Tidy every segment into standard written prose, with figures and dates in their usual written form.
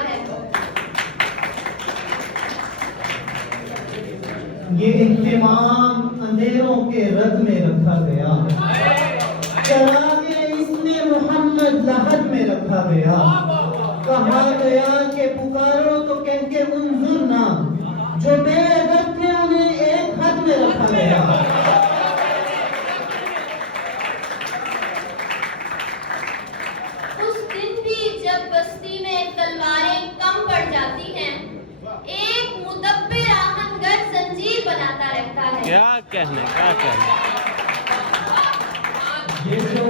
है। ये इत्मीनान अंधेरों के रद में रखा गया, चरागे इसमें मोहम्मद लहद में रखा गया। कहा गया कि पुकारो तो कह के उन्जुर ना, जो बेअदब थे उन्हें एक हद में रखा गया। उस दिन भी जब बस्ती में तलवारें कम पड़ जाती हैं, एक मुदब्बिर आहनगर जंजीर बनाता रहता है। क्या कहने, क्या कहने। ये जो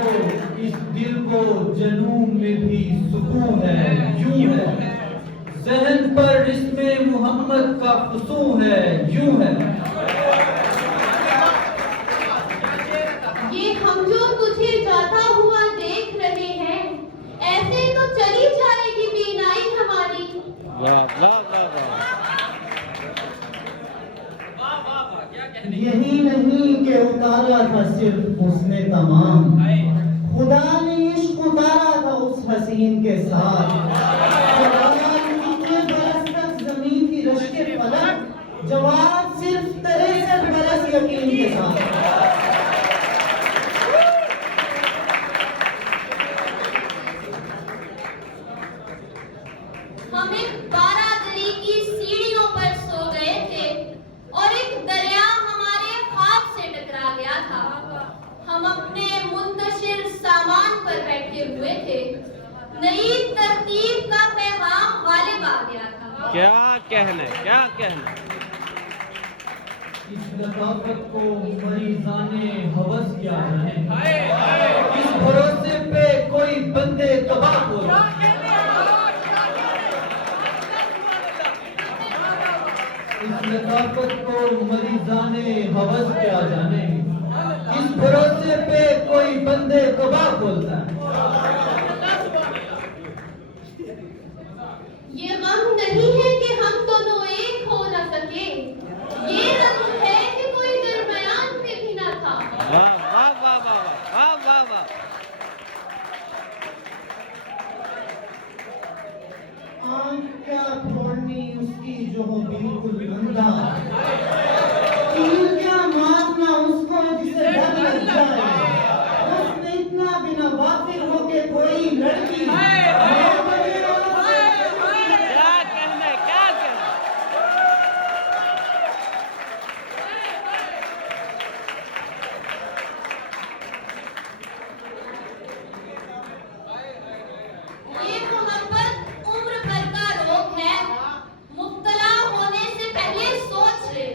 इस दिल को जनून में भी सुकून है, यूं है ज़हन पर इसमें मोहम्मद का फ़ुसून है, यूं है। ये हम जो तुझे जाता हुआ देख रहे हैं, ऐसे तो चली जाएगी बीनाई हमारी। वाह वाह वाह वाह। यही नहीं कि उतारा था सिर्फ उसने तमाम, खुदा ने इश्क उतारा था उस हसीन के साथ। कितने बरस तक ज़मीन की रश्के फलक, जवाब सिर्फ 63 बरस यकीन के साथ। हम एक बारादरी की सीढ़ियों पर सो गए थे और एक दरिया हमारे ख्वाब से टकरा गया था। हम अपने मुंतशिर सामान पर बैठे हुए थे, नई तरतीब का पैगाम गालिब आ गया था। क्या कहने, क्या कहने। इस लताफत को मरीज़ाने हवस क्या जाने, इस भरोसे पे कोई बंदे तबाह हो। इस लताफत को मरीज़ाने हवस क्या जाने, इस भरोसे पे कोई बंदे तबाह बोलता है। ये गम नहीं है कि हम दोनों एक हो न सके, ये रंज है कि कोई दरमियान में भी न था। वाह वाह वाह वाह वाह वाह वाह। आँख क्या फोड़नी उसकी जो हो बिल्कुल अंधा, तीर क्या मारना उसको जिसे डर लग जाए। उसने इतना बिना वाकिफ हो के कोई लड़की क्या कहने, क्या कहने। ये मोहब्बत उम्र भर का रोग है, मुब्तला होने से पहले सोच ले।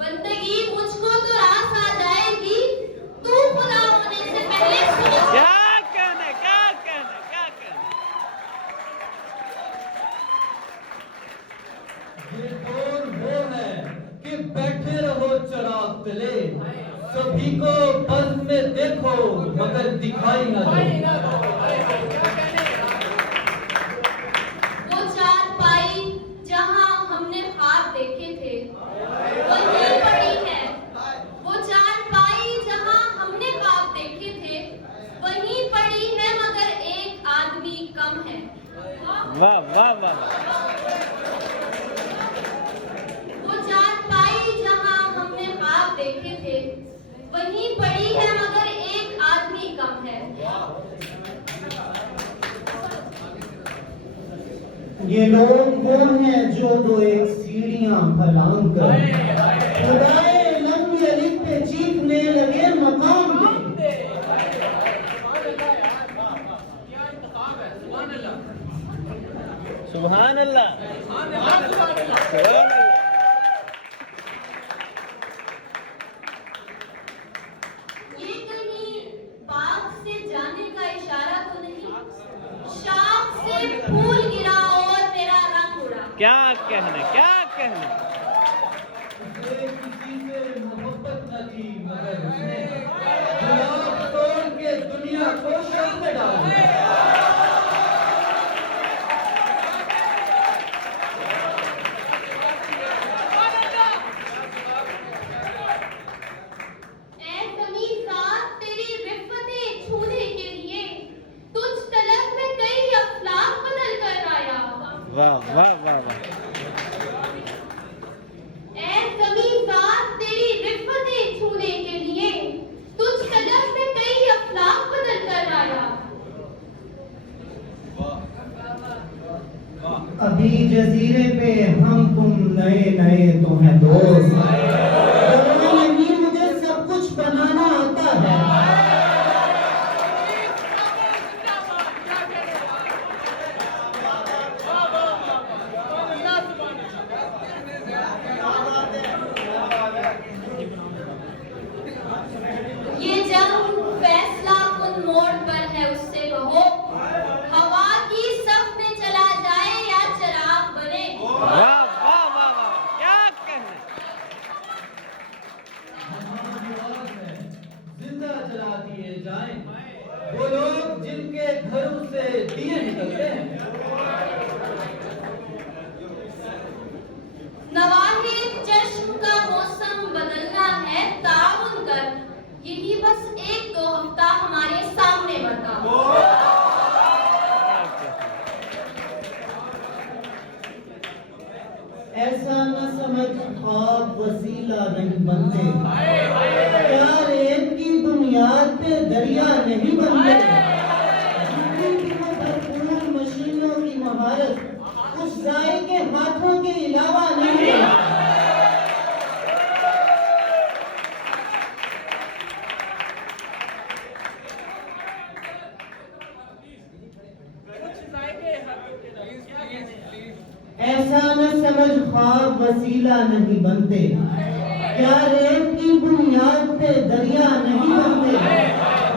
बंदगी मुझको तो रास आ जाएगी, तू खुदा होने से पहले सोच। क्या कहने, क्या कहने, क्या कहने। ये दौर वो है कि बैठे रहो चराग तले, सभी को बज़्म में देखो मगर दिखाई ना दो। वो चारपाई जहां हमने ख्वाब देखे थे, वहीं पड़ी है। वो चारपाई जहां हमने ख्वाब देखे थे, वहीं पड़ी है मगर एक आदमी कम है। वाह वाह वाह। वो चारपाई जहां हमने ख्वाब देखे थे, वहीं पड़ी है मगर एक आदमी कम है। ये लोग कौन हैं जो दो एक सीढ़ियां फलांग कर खुदाए लंबी अलिफ पे चीखने लगे मकाम दे। सुभान अल्लाह, सुभान अल्लाह। ये कहीं बाग से जाने का इशारा तो नहीं? शाख से फूल गिरा और तेरा रंग उड़ा। क्या कहने, क्या कहने। उसे किसी से मोहब्बत न थी मगर उसने गुलाब तोड़ के दुनिया को शर्म में डाल दिया। ऐ तमीज़ात तेरी रिफ़्फ़तें छूने के लिए तुझ तलब में कई अफ़लाक बदल कर आया। ले जाएं, वो लोग जिनके घरों से दिए निकलते हैं। नवाहे चश्म का मौसम बदलना है ताउन कर, यही बस 1-2 हफ्ता हमारे सामने बता। ऐसा न समझ ख्वाब वसीला नहीं बनते, प्यार एक की बुनियाद पे दरिया नहीं बनते। जितनी भी हो भरपूर मशीनों की महारत, कुछ जाए के हाथों के अलावा नहीं है। ऐसा न समझ ख्वाब वसीला नहीं बनते, क्या रेत की बुनियाद पे दरिया नहीं बनते।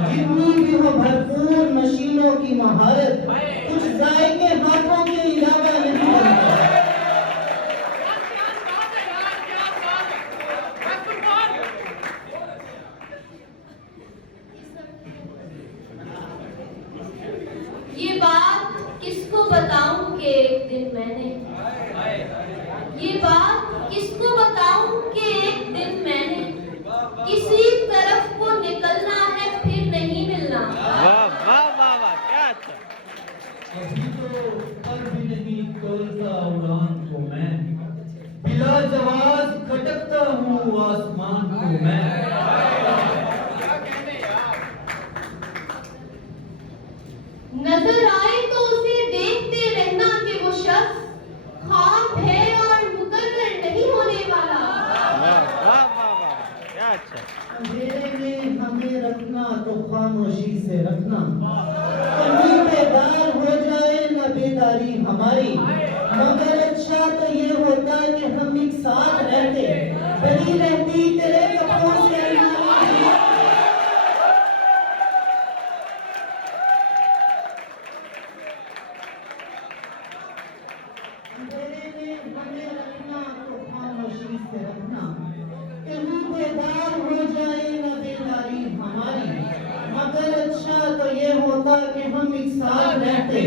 जितनी भी हो भरपूर मशीनों की महारत, कुछ जायके हाथों के अलावा नहीं बनते। ये बात किसको बताऊं कि एक दिन मैंने, ये बात किसको बताऊं कि एक दिन मैंने, किसी तरफ को निकलना है फिर नहीं मिलना। वाह वाह वाह वाह, क्या अच्छा। अभी तो पर भी नहीं तोलता उड़ान को मैं, बिला जवाब खटकता हूँ आसमान को मैं। नजर आए तो उसे देखते रहना कि वो शख्स ख्वाब है और मुकर्रर नहीं होने वाला। वाह वाह वाह वाह, क्या अच्छा। अंधेरे में हमें रखना तो खामोशी से रखना, कभी बेदार हो जाए न बेदारी हमारी। मगर अच्छा तो ये होता कि हम एक साथ रहते, बनी रहती तेरे कपड़ों से अलमारी। अंधेरे में हमें रखना तो खामोशी से रखना, कहीं बेदार हो जाए न बेदारी हमारी। मगर अच्छा तो ये होता कि हम एक साथ रहते,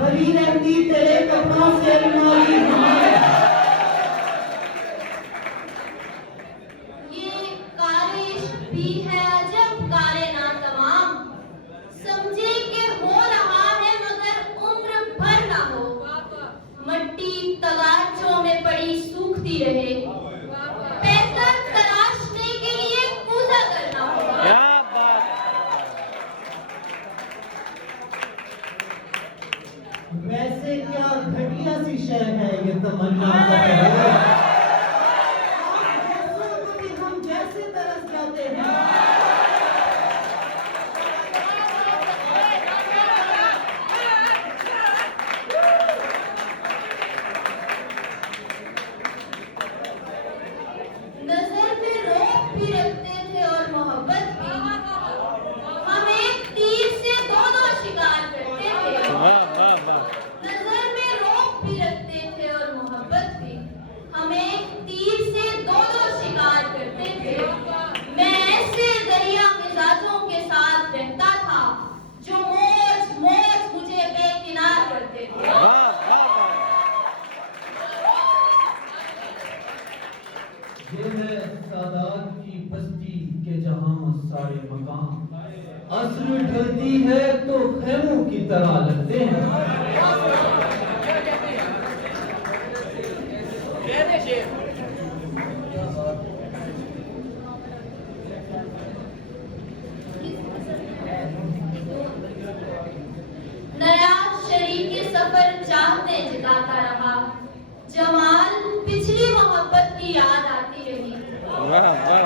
भरी रहती तेरे कपड़ों से अलमारी हमारी। ये कारिश भी है अजब कारे ना तमाम, समझे कि हो रहा है मगर उम्र भर ना हो। मट्टी तगाचों में पड़ी सूखती रहे, पैसा तराशने के लिए पूजा करना होगा। क्या बात। वैसे क्या घटिया सी शय है ये तमन्ना का कहर। जैसों को भी हम जैसे तरस जाते हैं। नजर में रोक भी रखते थे और मोहब्बत भी, हम एक तीर से 2-2 शिकार करते थे। वाह वाह वाह, नजर में रोक भी रखते थे और मोहब्बत भी, हम एक तीर से 2-2 शिकार करते थे। मैं ऐसे दरिया मिजाजों के साथ रहता था जो मौज मौज मुझे बेकिनार करते थे। वाह वाह वाह। ये है सादात की बस्ती के जहां सारे मकान, असर ढलती है तो खेमों की तरह लगते हैं। नया शरीके सफर चाहते जगाता रहा, जमाल पिछली मोहब्बत की याद आती रही। वाह वाह